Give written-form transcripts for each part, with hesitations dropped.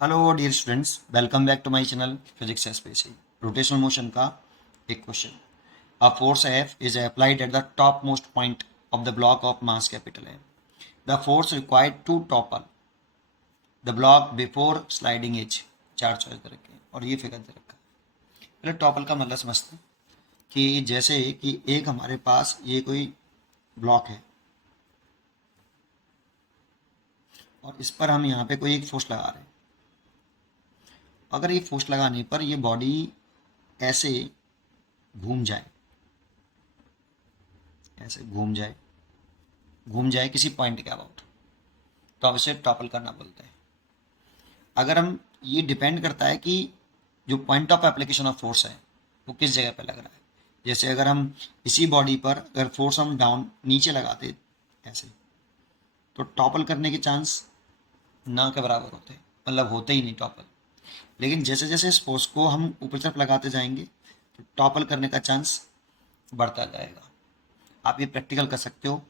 Hello dear students, welcome back to my channel physics special. Rotational motion का एक question. A force F is applied at the topmost point of the block of mass capital M. The force required to topple the block before sliding edge। चार choice दे रखे हैं और ये figure दे रखा है। पहले टॉपल का मतलब समझते हैं कि जैसे कि एक हमारे पास ये कोई ब्लॉक है और इस पर हम यहाँ पे कोई एक फोर्स लगा रहे हैं। अगर ये फोर्स लगाने पर ये बॉडी ऐसे घूम जाए, ऐसे घूम जाए किसी पॉइंट के अबाउट, तो आप इसे टॉपल करना बोलते हैं। अगर हम, ये डिपेंड करता है कि जो point of application of force है वो किस जगह पे लग रहा है। जैसे अगर हम इसी बॉडी पर अगर फोर्स हम डाउन नीचे लगाते ऐसे, तो टॉपल करने के चांस ना के बराबर होते हैं, मतलब होते ही नहीं टॉपल। लेकिन जैसे जैसे इस फोर्स को हम ऊपर तरफ लगाते जाएंगे तो टॉपल करने का चांस बढ़ता जाएगा। आप ये प्रैक्टिकल कर सकते हो।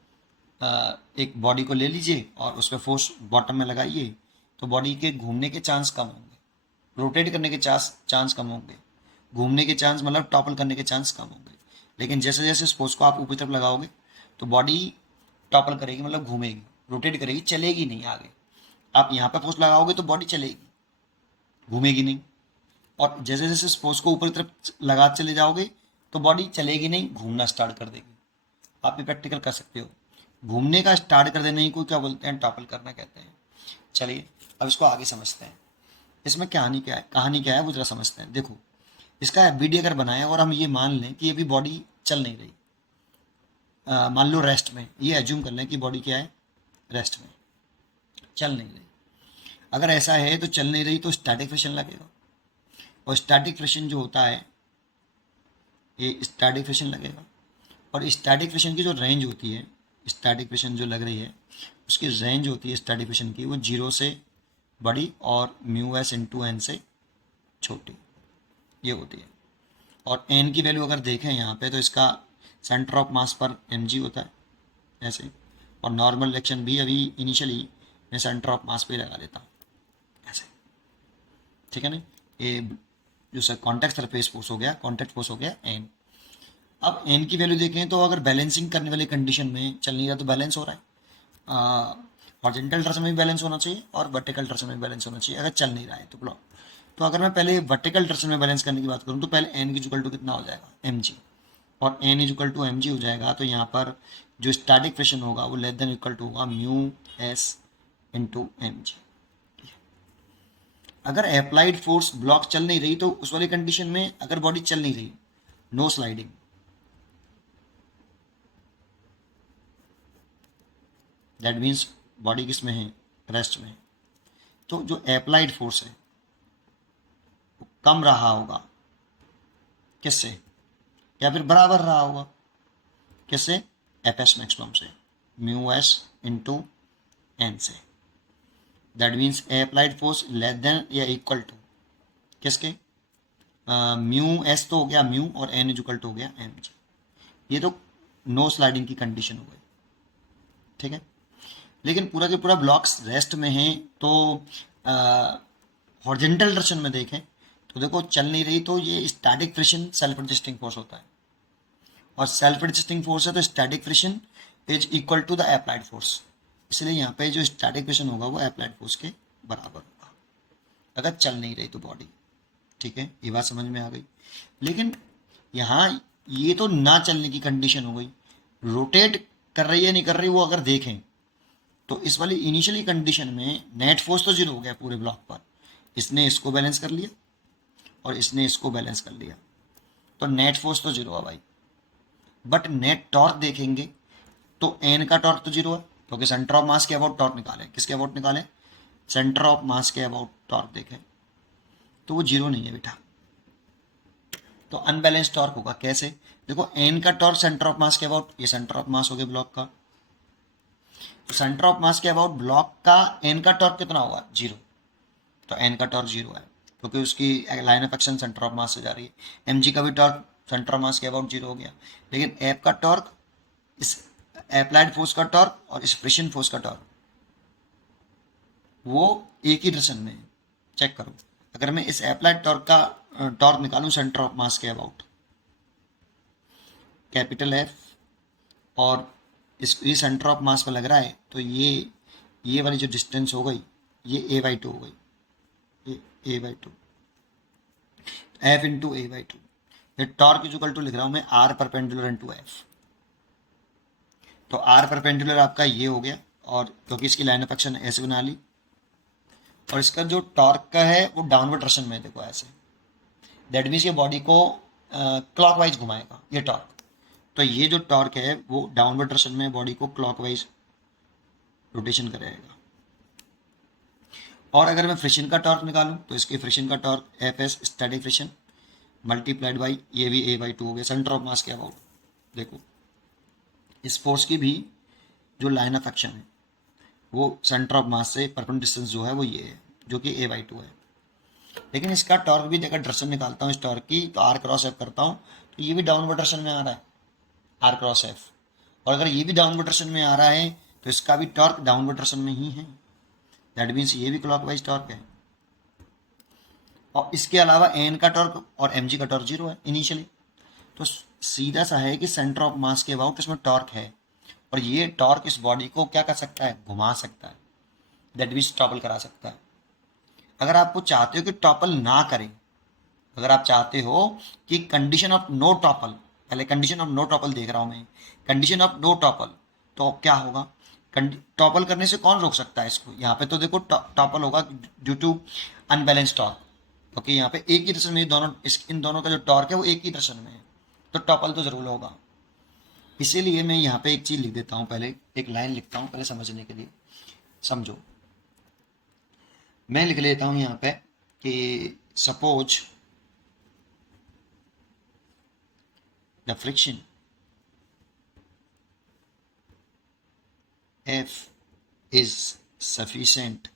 एक बॉडी को ले लीजिए और उस पर फोर्स बॉटम में लगाइए तो बॉडी के घूमने के चांस कम होंगे, रोटेट करने के चांस कम होंगे, घूमने के चांस मतलब टॉपल करने के चांस कम होंगे। लेकिन जैसे जैसे इस फोर्स को आप ऊपरी तरफ लगाओगे तो बॉडी टॉपल करेगी, मतलब घूमेगी, रोटेट करेगी, चलेगी नहीं आगे। आप यहाँ पे फोर्स लगाओगे तो बॉडी चलेगी, घूमेगी नहीं। और जैसे जैसे इस फोर्स को ऊपरी तरफ लगा चले जाओगे तो बॉडी चलेगी नहीं, घूमना स्टार्ट कर देगी। आप भी प्रैक्टिकल कर सकते हो। घूमने का स्टार्ट कर देने को क्या बोलते हैं? टॉपल करना कहते हैं। चलिए अब इसको आगे समझते हैं। इसमें कहानी क्या है वो जरा समझते हैं। देखो, इसका एफबीडी अगर बनाए और हम ये मान लें कि अभी बॉडी चल नहीं रही, मान लो रेस्ट में, ये एज्यूम कर लें कि बॉडी क्या है, रेस्ट में, चल नहीं रही। अगर ऐसा है तो चल नहीं रही तो स्टैटिक फ्रिक्शन लगेगा, और स्टैटिक फ्रिक्शन जो होता है ये स्टैटिक फ्रिक्शन लगेगा। और स्टैटिक फ्रिक्शन की जो रेंज होती है, स्टैटिक फ्रिक्शन जो लग रही है उसकी रेंज होती है स्टैटिक फ्रिक्शन की, वो 0 से बड़ी और म्यू एस इंटू एन से छोटी, ये होती है। और एन की वैल्यू अगर देखें यहाँ पे तो इसका सेंटर ऑफ मास पर एम जी होता है ऐसे। और नॉर्मल रिएक्शन भी अभी इनिशियली मैं सेंटर ऑफ मास पे लगा देता हूँ ऐसे, ठीक है ना। ये जो सर कॉन्टैक्ट सरफेस फोर्स हो गया, कॉन्टैक्ट फोर्स हो गया एन। अब एन की वैल्यू देखें तो अगर बैलेंसिंग करने वाली कंडीशन में चल नहीं रहा तो बैलेंस हो रहा है। हॉरिजॉन्टल टर्स में भी बैलेंस होना चाहिए और वर्टिकल टर्स में भी बैलेंस होना चाहिए अगर चल नहीं रहा है तो ब्लॉक। तो अगर मैं पहले वर्टिकल टर्स में बैलेंस करने की बात करूँ तो पहले एन की इक्वल टू कितना हो जाएगा, एम जी। और N equal to M G हो जाएगा तो यहाँ पर जो स्टैटिक फ्रिक्शन होगा वो लेस देन इक्वल टू होगा mu S into M G. अगर अप्लाइड फोर्स ब्लॉक चल नहीं रही तो उस वाली कंडीशन में अगर बॉडी चल नहीं रही, no sliding, that means body किस में है, रेस्ट में है, तो जो अप्लाइड फोर्स है वो कम रहा होगा किससे, या फिर बराबर रहा होगा किससे, एफ एस मैक्सिमम से, म्यू एस इंटू एन से। That means applied force less than या इक्वल टू किसके, म्यू एस तो हो गया म्यू और एन इक्वल टू हो गया एम जी। ये तो नो स्लाइडिंग की कंडीशन हो गई, ठीक है। लेकिन पूरा के पूरा ब्लॉक्स रेस्ट में है तो हॉरिजॉन्टल डायरेक्शन में देखें तो देखो चल नहीं रही तो ये static friction self adjusting force होता है। और सेल्फ एडजस्टिंग फोर्स है तो static friction is equal to the applied force, इसलिए यहाँ पे जो स्टैटिक फ्रिक्शन होगा वो अप्लाइड फोर्स के बराबर होगा अगर चल नहीं रही तो बॉडी, ठीक है। ये बात समझ में आ गई। लेकिन यहाँ ये तो ना चलने की कंडीशन हो गई, रोटेट कर रही है नहीं कर रही वो अगर देखें तो इस वाली इनिशियली कंडीशन में नेट फोर्स तो जीरो हो गया पूरे ब्लॉक पर, इसने इसको बैलेंस कर लिया और इसने इसको बैलेंस कर लिया, तो नेट फोर्स तो जीरो है भाई। बट नेट टॉर्क देखेंगे तो एन का टॉर्क तो जीरो है क्योंकि सेंटर ऑफ मास के अबाउट टॉर्क निकालें, किसके अबाउट निकालें, सेंटर ऑफ मास के अबाउट टॉर्क देखें तो वो जीरो नहीं है बेटा, तो अनबैलेंस टॉर्क होगा। कैसे, देखो एन का टॉर्क सेंटर ऑफ मास के अबाउट, ये सेंटर ऑफ मास हो गया ब्लॉक का, तो सेंटर ऑफ मास के अबाउट ब्लॉक का एन का टॉर्क कितना होगा, जीरो। तो एन का टॉर्क जीरो है क्योंकि उसकी line of action centre of mass से जा रही है। एम जी का भी टॉर्क सेंटर ऑफ मास के अबाउट जीरो हो गया। लेकिन एफ का टॉर्क, इस अप्लाइड फोर्स का टॉर्क और इस फ्रिक्शन फोर्स का टॉर्क वो एक ही डायरेक्शन में है, चेक करो, अगर मैं इस अप्लाइड टॉर्क का टॉर्क निकालूं सेंटर ऑफ मास के अबाउट, कैपिटल एफ, और इस ये सेंटर ऑफ मास पर लग रहा है, तो ये वाली जो डिस्टेंस हो गई ये a/2 हो गई, ये a/2, एफ इंटू a/2। ये टॉर्क इज इक्वल टू लिख रहा हूं मैं r परपेंडिकुलर इंटू एफ। तो r परपेंडिकुलर आपका ये हो गया, और क्योंकि इसकी लाइन ऑफ एक्शन ऐसे बना ली, और इसका जो टॉर्क का है वो डाउनवर्ड डायरेक्शन में, देखो ऐसे, दैट मीन्स ये बॉडी को क्लॉकवाइज घुमाएगा ये टॉर्क। तो ये जो टॉर्क है वो डाउनवर्ड डायरेक्शन में बॉडी को क्लॉकवाइज रोटेशन करेगा। और अगर मैं फ्रिक्शन का टॉर्क निकालूं तो इसके फ्रिक्शन का torque F S static friction multiplied by ये भी a/2 हो गया सेंटर ऑफ मास के अबाउट। देखो इस फोर्स की भी जो लाइन ऑफ एक्शन है वो सेंटर ऑफ मास से परपेंडिकुलर डिस्टेंस जो है वो ये है, जो कि a/2 है। लेकिन इसका टॉर्क भी अगर डायरेक्शन निकालता हूँ इस टॉर्क की, तो r क्रॉस एफ करता हूँ, तो ये भी डाउनवर्ड डायरेक्शन में आ रहा है, r क्रॉस एफ। और अगर ये भी डाउनवर्ड डायरेक्शन में आ रहा है तो इसका भी टॉर्क डाउनवर्ड डायरेक्शन में ही है, दैट मीन्स ये भी क्लॉकवाइज टॉर्क है। और इसके अलावा एन का टॉर्क और एम जी का टॉर्क 0 है इनिशियली। तो सीधा सा है कि सेंटर ऑफ मास के अबाउट इसमें टॉर्क है, और ये टॉर्क इस बॉडी को क्या कर सकता है, घुमा सकता है, दैट मीन्स टॉपल करा सकता है। अगर आपको चाहते हो कि टॉपल ना करे, अगर आप चाहते हो कि कंडीशन ऑफ नो टॉपल, पहले कंडीशन ऑफ नो टॉपल देख रहा हूं मैं, कंडीशन ऑफ नो टॉपल, तो क्या होगा, टॉपल करने से कौन रोक सकता है इसको, यहाँ पे तो देखो टॉपल होगा due to unbalance torque. Okay, यहाँ पे एक ही डायरेक्शन में दोनों, इन दोनों का जो टॉर्क है वो एक ही डायरेक्शन में है, तो टॉपल तो जरूर होगा। इसीलिए मैं यहाँ पे एक चीज लिख देता हूँ, पहले एक लाइन लिखता हूँ पहले समझने के लिए, समझो। मैं लिख लेता हूँ यहाँ पे कि suppose the friction F is sufficient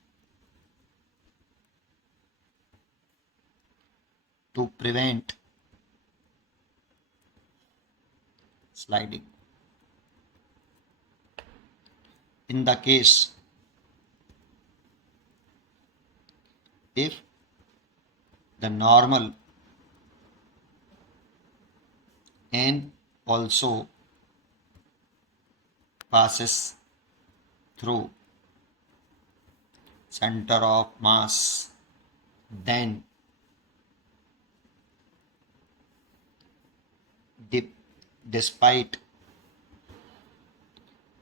to prevent sliding. In the case if the normal n also passes through center of mass, then despite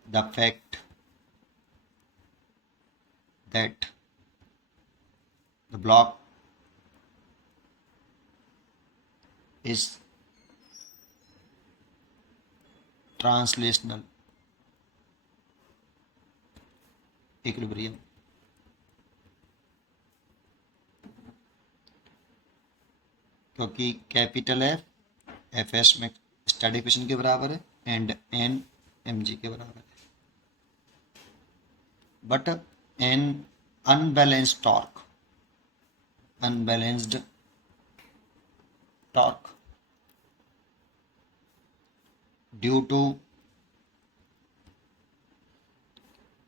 the fact that the block is translational equilibrium, क्योंकि capital F S में static friction के बराबर है and N M G के बराबर है, but an unbalanced torque due to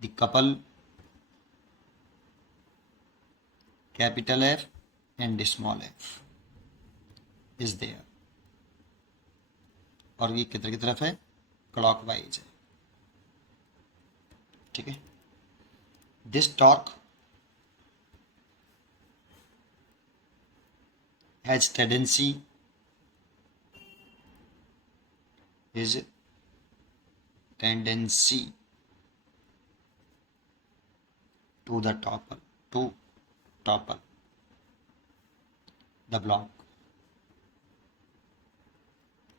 the couple capital F and small F is there, और ये किधर की तरफ है, क्लॉकवाइज है। ठीक है, this torque has tendency to the topple the block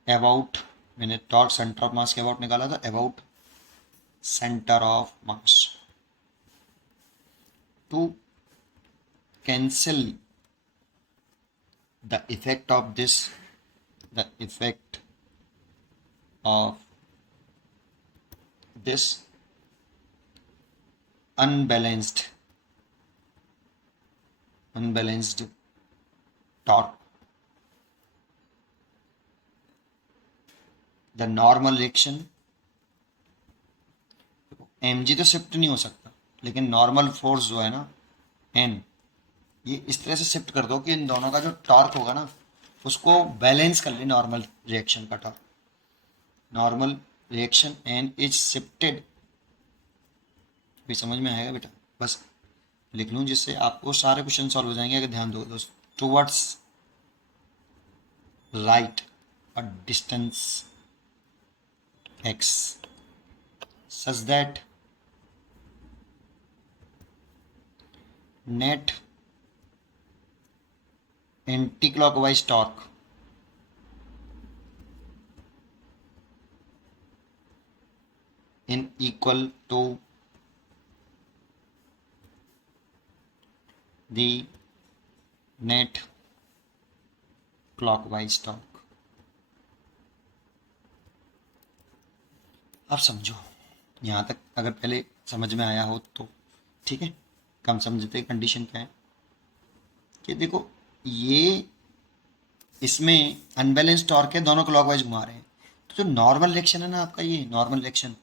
about, मैंने टॉर्क सेंटर ऑफ मास के अबाउट निकाला था, about centre of mass, to cancel the effect of this unbalanced torque, the normal reaction, mg तो shift नहीं हो सकता, लेकिन normal force जो है ना n, ये इस तरह से शिफ्ट कर दो कि इन दोनों का जो टॉर्क होगा ना उसको बैलेंस कर ले नॉर्मल रिएक्शन का torque. Normal reaction N is shifted, भी समझ में आएगा बेटा, बस लिख लूँ जिससे आपको सारे क्वेश्चन सॉल्व हो जाएंगे अगर ध्यान दो दोस्त। Towards right a distance x such that net anti-clockwise torque in equal to the net clockwise torque। अब समझो, यहाँ तक अगर पहले समझ में आया हो तो ठीक है। कम समझते कंडीशन क्या है कि देखो ये इसमें अनबैलेंस टॉर्क है, दोनों क्लॉकवाइज घुमा रहे हैं, तो जो नॉर्मल रिएक्शन है ना आपका, ये नॉर्मल रिएक्शन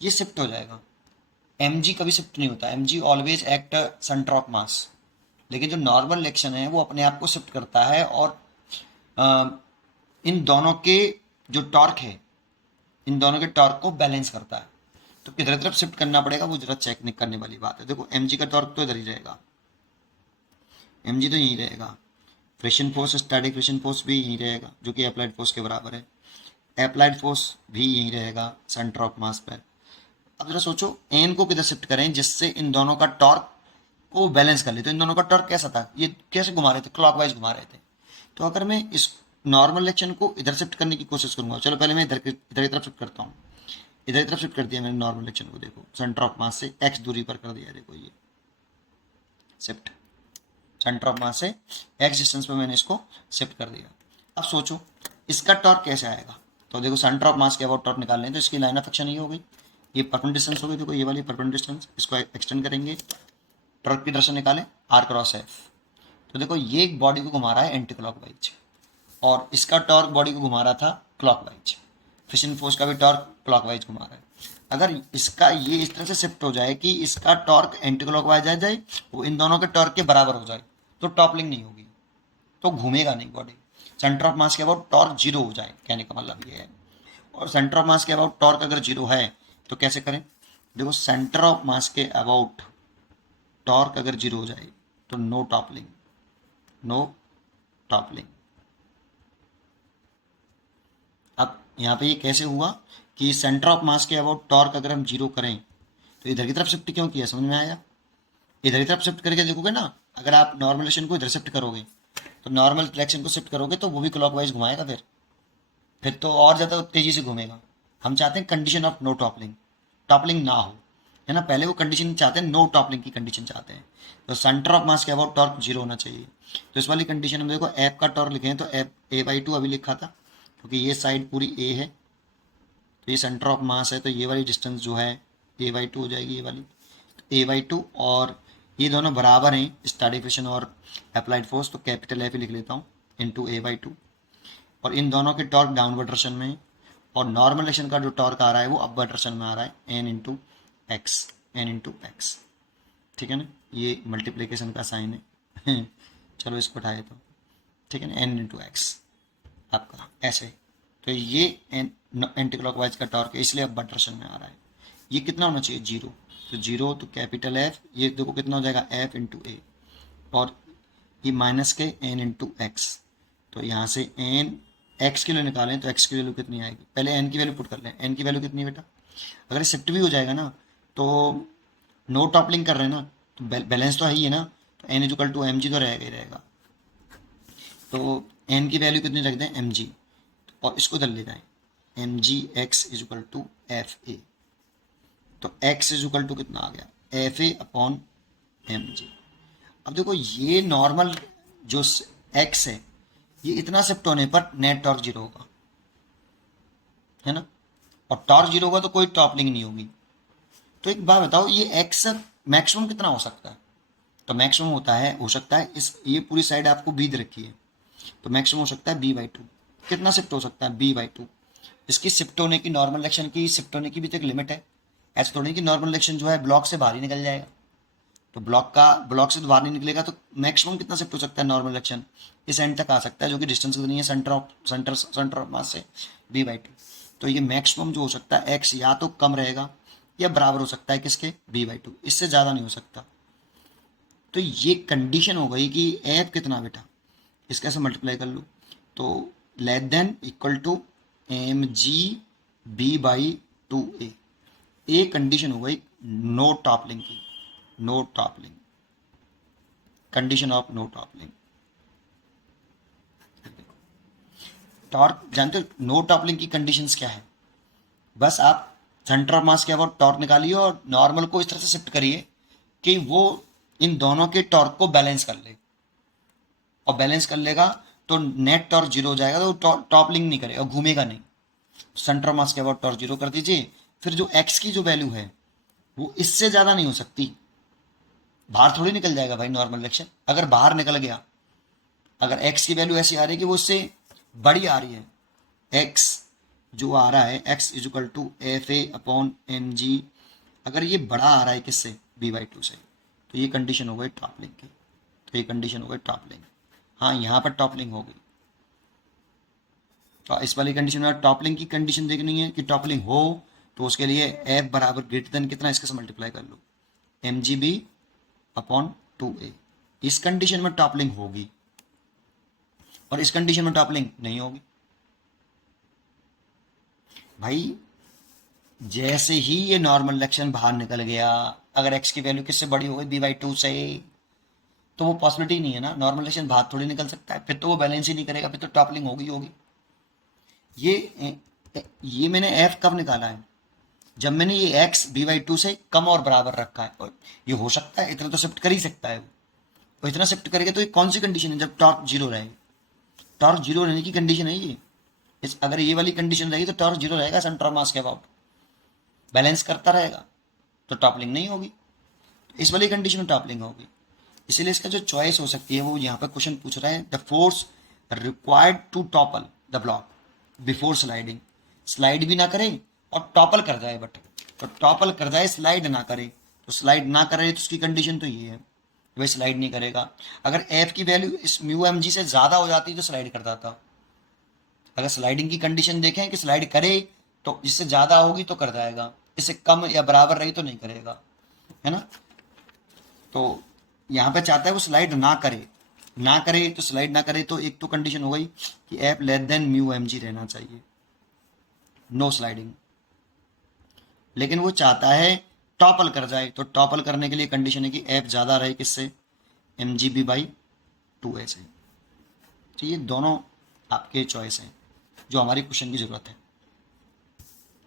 ये शिफ्ट हो जाएगा। mg कभी शिफ्ट नहीं होता, mg always act centre of mass, लेकिन जो नॉर्मल रिएक्शन है वो अपने आप को शिफ्ट करता है और इन दोनों के जो टॉर्क है, इन दोनों के टॉर्क को बैलेंस करता है। तो किधर तरफ शिफ्ट करना पड़ेगा वो जरा चेक नहीं करने वाली बात है। देखो mg का टॉर्क तो इधर ही रहेगा, mg तो यहीं रहेगा, friction force static friction force भी यहीं रहेगा जो कि अप्लाइड फोर्स के बराबर है, अप्लाइड फोर्स भी यहीं रहेगा सेंटर ऑफ मास पर। अब जरा सोचो एन को किधर शिफ्ट करें जिससे इन दोनों का टॉर्क को बैलेंस कर ले। तो इन दोनों का टॉर्क कैसा था, ये कैसे घुमा रहे थे, क्लॉकवाइज घुमा रहे थे। तो अगर मैं इस नॉर्मल रिएक्शन को इधर शिफ्ट करने की कोशिश करूंगा, चलो पहले मैं इधर की तरफ शिफ्ट करता हूँ। इधर की तरफ शिफ्ट कर दिया मैंने नॉर्मल रिएक्शन को, देखो सेंटर ऑफ मास से x दूरी पर कर दिया, देखो ये शिफ्ट सेंटर ऑफ मास से x डिस्टेंस पर मैंने इसको शिफ्ट कर दिया। अब सोचो इसका टॉर्क कैसे आएगा। तो देखो सेंटर ऑफ मास के अबाउट टॉर्क निकाल लें तो इसकी लाइन ऑफ एक्शन ये हो गई, ये परपेंडिकुलर डिस्टेंस हो गई, देखो ये वाली परपेंडिकुलर डिस्टेंस, इसको एक्सटेंड करेंगे, टॉर्क की डायरेक्शन निकालें r क्रॉस f। तो देखो ये एक बॉडी को घुमा रहा है एंटी क्लॉकवाइज और इसका टॉर्क बॉडी को घुमा रहा था क्लॉकवाइज, फिशन फोर्स का भी टॉर्क क्लॉकवाइज घुमा रहा है। अगर इसका ये इस तरह से शिफ्ट हो जाए कि इसका टॉर्क एंटी क्लॉकवाइज आ जाए, वो इन दोनों के टॉर्क के बराबर हो जाए, तो टॉपलिंग नहीं होगी, तो घूमेगा नहीं बॉडी। सेंटर ऑफ मास के अबाउट टॉर्क जीरो हो जाए, कहने का मतलब ये है। और सेंटर ऑफ मास के अबाउट टॉर्क अगर जीरो है तो कैसे करें, देखो सेंटर ऑफ मास के अबाउट टॉर्क अगर जीरो हो जाए तो नो टॉपलिंग, नो टॉपलिंग। अब यहाँ पे ये कैसे हुआ कि सेंटर ऑफ मास के अबाउट टॉर्क अगर हम जीरो करें तो इधर की तरफ शिफ्ट क्यों किया, समझ में आया। इधर की तरफ शिफ्ट करके देखोगे ना, अगर आप नॉर्मल रिएक्शन को इधर शिफ्ट करोगे तो नॉर्मल रिएक्शन को शिफ्ट करोगे तो वो भी क्लॉकवाइज घुमाएगा, फिर तो और ज़्यादा तेज़ी से घूमेगा। हम चाहते हैं condition of no toppling, toppling ना हो, है ना। पहले वो कंडीशन चाहते हैं, नो टॉपलिंग की कंडीशन चाहते हैं। तो सेंटर ऑफ मास के अबाउट टॉर्क जीरो होना चाहिए। तो इस वाली कंडीशन में देखो एफ का टॉर्क लिखे हैं तो एफ a/2 अभी लिखा था, क्योंकि ये साइड पूरी ए है, तो ये सेंटर ऑफ मास है, तो ये वाली डिस्टेंस जो है a/2 हो जाएगी, ये वाली a/2। और ये दोनों बराबर हैं स्टैटिक फ्रिक्शन और अप्लाइड फोर्स, तो कैपिटल एफ ही लिख लेता हूँ इंटू a/2। और इन दोनों के टॉर्क डाउनवर्ड डायरेक्शन में, और नॉर्मल डायरेक्शन का जो टॉर्क आ रहा है वो अपवर्ड डायरेक्शन में आ रहा है, एन इंटू एक्स, ठीक है ना। ये मल्टीप्लिकेशन का साइन है चलो इसको उठाए तो ठीक है ना, एन इंटू एक्स आपका ऐसे। तो ये एंटी क्लॉकवाइज का टॉर्क है, इसलिए अपवर्ड डायरेक्शन में आ रहा है। ये कितना होना चाहिए, जीरो। तो जीरो तो कैपिटल एफ, ये देखो कितना हो जाएगा एफ इंटू ए, और ये माइनस के एन इंटू एक्स। तो यहाँ से एन एक्स की वैल्यू निकालें तो एक्स की वैल्यू कितनी आएगी, पहले एन की वैल्यू पुट कर लें। एन की वैल्यू कितनी है बेटा, अगर शिफ्ट भी हो जाएगा ना तो नो टॉपलिंग कर रहे हैं ना, तो बैलेंस तो है ही है ना, तो N equal to M G तो रहेगा ही रहेगा। तो एन की वैल्यू कितनी रख दें, एम जी, और इसको इधर ले जाएं, M G X is equal to F A. तो एक्स इज इक्वल टू कितना आ गया, F A upon M G. अब देखो ये नॉर्मल जो एक्स है ये इतना शिफ्ट होने पर नेट टॉर्क जीरो होगा, है ना, और टॉर्क जीरो होगा तो कोई टॉपलिंग नहीं होगी। तो एक बात बताओ, ये एक्स मैक्सिमम कितना हो सकता है, तो मैक्सिमम होता है, हो सकता है इस ये पूरी साइड आपको बी दे रखी है, तो मैक्सिमम हो सकता है b/2। कितना शिफ्ट हो सकता है, b/2। इसकी शिफ्ट होने की, नॉर्मल डायरेक्शन की शिफ्ट होने की भी तो एक लिमिट है। ऐसा थोड़ी कि नॉर्मल डायरेक्शन जो है ब्लॉक से बाहर ही निकल जाएगा, तो ब्लॉक से तो बाहर नहीं निकलेगा, तो मैक्सिमम कितना शिफ्ट हो सकता है नॉर्मल डायरेक्शन, इस एंड तक आ सकता है, जो कि डिस्टेंस कितनी है सेंटर ऑफ मास से b/2। तो ये मैक्सिमम जो हो सकता है x या तो कम रहेगा या बराबर हो सकता है किसके, b/2, इससे ज़्यादा नहीं हो सकता। तो ये कंडीशन हो गई कि f कितना बेटा, इसका से मल्टीप्लाई कर लो, तो less than equal to mg/b/2a। ये कंडीशन हो गई नो टॉपलिंग की, no toppling, condition of no toppling. Torque जानते हो नो टॉपलिंग की कंडीशंस क्या है, बस आप सेंटर ऑफ मास के अबाउट टॉर्क निकालिए और नॉर्मल को इस तरह से शिफ्ट करिए कि वो इन दोनों के टॉर्क को बैलेंस कर ले, और बैलेंस कर लेगा तो नेट टॉर्क जीरो हो जाएगा, तो टॉपलिंग नहीं करेगा, घूमेगा नहीं। सेंटर ऑफ मास के अबाउट टॉर्क जीरो कर दीजिए, फिर जो एक्स की जो वैल्यू है वो इससे ज़्यादा नहीं हो सकती, बाहर थोड़ी निकल जाएगा भाई नॉर्मल डायरेक्शन। अगर बाहर निकल गया, अगर एक्स की वैल्यू ऐसी आ रही है कि वो उससे बड़ी आ रही है, एक्स जो आ रहा है x equal to F A upon M G, अगर ये बड़ा आ रहा है किससे, b/2 से, तो ये कंडीशन हो गई टॉपलिंग की, तो ये कंडीशन हो गई टॉपलिंग। हाँ यहाँ पर टॉपलिंग होगी, तो इस वाली कंडीशन में टॉपलिंग की कंडीशन देखनी है कि टॉपलिंग हो, तो उसके लिए f बराबर ग्रेटर देन कितना, इसके से मल्टीप्लाई कर लो, mgb/2a। इस कंडीशन में टॉपलिंग होगी और इस कंडीशन में टॉपलिंग नहीं होगी। भाई जैसे ही ये नॉर्मल डायरेक्शन बाहर निकल गया, अगर x की वैल्यू किससे बड़ी हो गई, b/2 से, तो वो पॉसिबिलिटी नहीं है ना, नॉर्मल डायरेक्शन बाहर थोड़ी निकल सकता है, फिर तो वो बैलेंस ही नहीं करेगा, फिर तो टॉपलिंग होगी। ये मैंने f कब निकाला है, जब मैंने ये x b/2 से कम और बराबर रखा है, और ये हो सकता है इतना तो शिफ्ट कर ही सकता है वो, और इतना शिफ्ट करेगा तो ये कौन सी कंडीशन है, जब टॉर्क जीरो रहे, टॉर्क जीरो रहने की कंडीशन है ये। अगर ये वाली कंडीशन रहेगी तो टॉर्क जीरो रहेगा, सेंटर ऑफ मास के अबाउट बैलेंस करता रहेगा, तो टॉपलिंग नहीं होगी। इस वाली कंडीशन में टॉपलिंग होगी, इसीलिए इसका जो चॉइस हो सकती है वो यहाँ पर क्वेश्चन पूछ रहा है, the force required to topple the block before sliding, slide भी ना करे और टॉपल कर जाए, बट तो टॉपल कर जाए स्लाइड ना करे, तो स्लाइड ना करे तो उसकी कंडीशन तो ये है, वह स्लाइड नहीं करेगा। अगर एफ की वैल्यू इस म्यू एम जी से ज़्यादा हो जाती तो स्लाइड कर जाता। अगर स्लाइडिंग की कंडीशन देखें कि स्लाइड करे तो इससे ज़्यादा होगी तो कर जाएगा, इससे कम या बराबर रही तो नहीं करेगा, है ना। तो यहाँ पे चाहता है वो स्लाइड ना करे, ना करे तो स्लाइड ना करे, तो एक तो कंडीशन हो गई कि F less than mu M G रहना चाहिए, नो स्लाइडिंग। लेकिन वो चाहता है टॉपल कर जाए, तो टॉपल करने के लिए कंडीशन है कि एफ ज़्यादा रहे किससे, mgb/2a से। तो ये दोनों आपके चॉइस हैं जो हमारी क्वेश्चन की ज़रूरत है।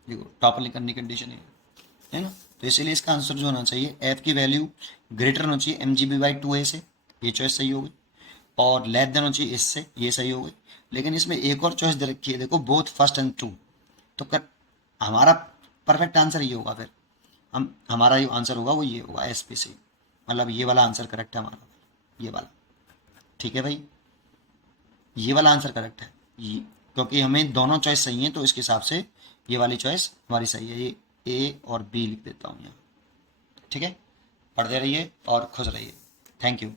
देखो टॉपल करने की कंडीशन है ना, तो इसीलिए इसका आंसर जो होना चाहिए एफ की वैल्यू ग्रेटर होनी चाहिए mgb/2a से, ये चॉइस सही होगी, और लेस देन होना चाहिए इससे, ये सही होगी। लेकिन इसमें एक और चॉइस दे रखी है, देखो बोथ फर्स्ट एंड ट्रू, तो कर हमारा परफेक्ट आंसर ये होगा, फिर हमारा जो आंसर होगा वो ये होगा SPC, मतलब ये वाला आंसर करेक्ट है हमारा, ये वाला। ठीक है भाई, ये वाला आंसर करेक्ट है, ये क्योंकि हमें दोनों चॉइस सही हैं, तो इसके हिसाब से ये वाली चॉइस हमारी सही है। ये A और B लिख देता हूँ यहाँ। ठीक है, पढ़ते रहिए और खुश रहिए। Thank you.